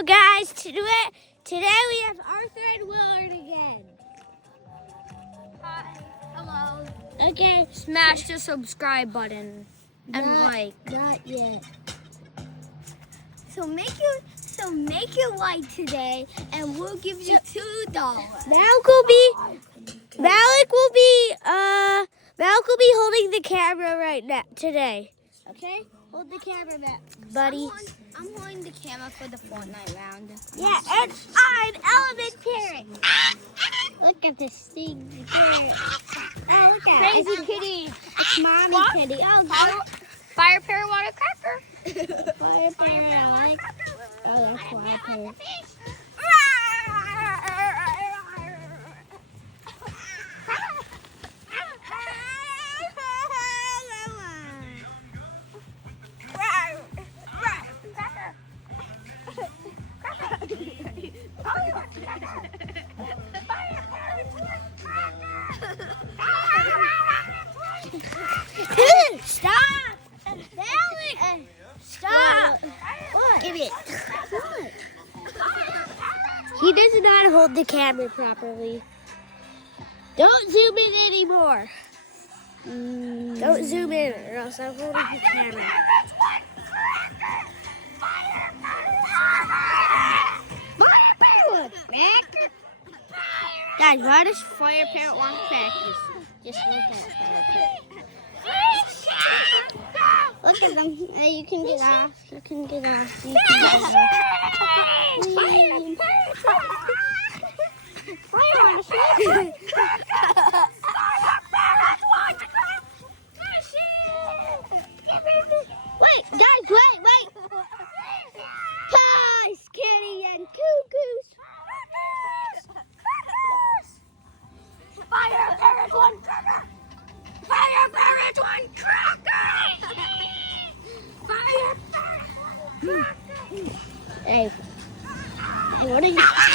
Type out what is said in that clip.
Hello guys, today we have Arthur and Willard again. Hi. Hello. Okay. Smash the subscribe button and like. Not yet. So make your like today and we'll give you $2. Malik will be holding the camera right now today. Okay? Hold the camera back, buddy. I'm holding the camera for the Fortnite round. Yeah, and I'm Element Parrot. Look at this thing. Oh, look at Crazy it. kitty. It's mommy What? kitty. Oh, Fire Parrot water cracker. Fire Parrot, I like. Oh, that's Fire Parrot. Stop! Malik! Stop! What? Give it. What? He does not hold the camera properly. Don't zoom in anymore. Don't zoom in or else I'm holding the camera. Guys, why does Fire Parrot want practice? Just look at Fire Parrot. Look at them. You can get off. You can get off. You can get off. Wait, guys, wait. Pies, kitty, and cuckoos. Fire Parrot one cracker. Fire Parrot one cracker. Fire Parrot one cracker. Hey, what are you?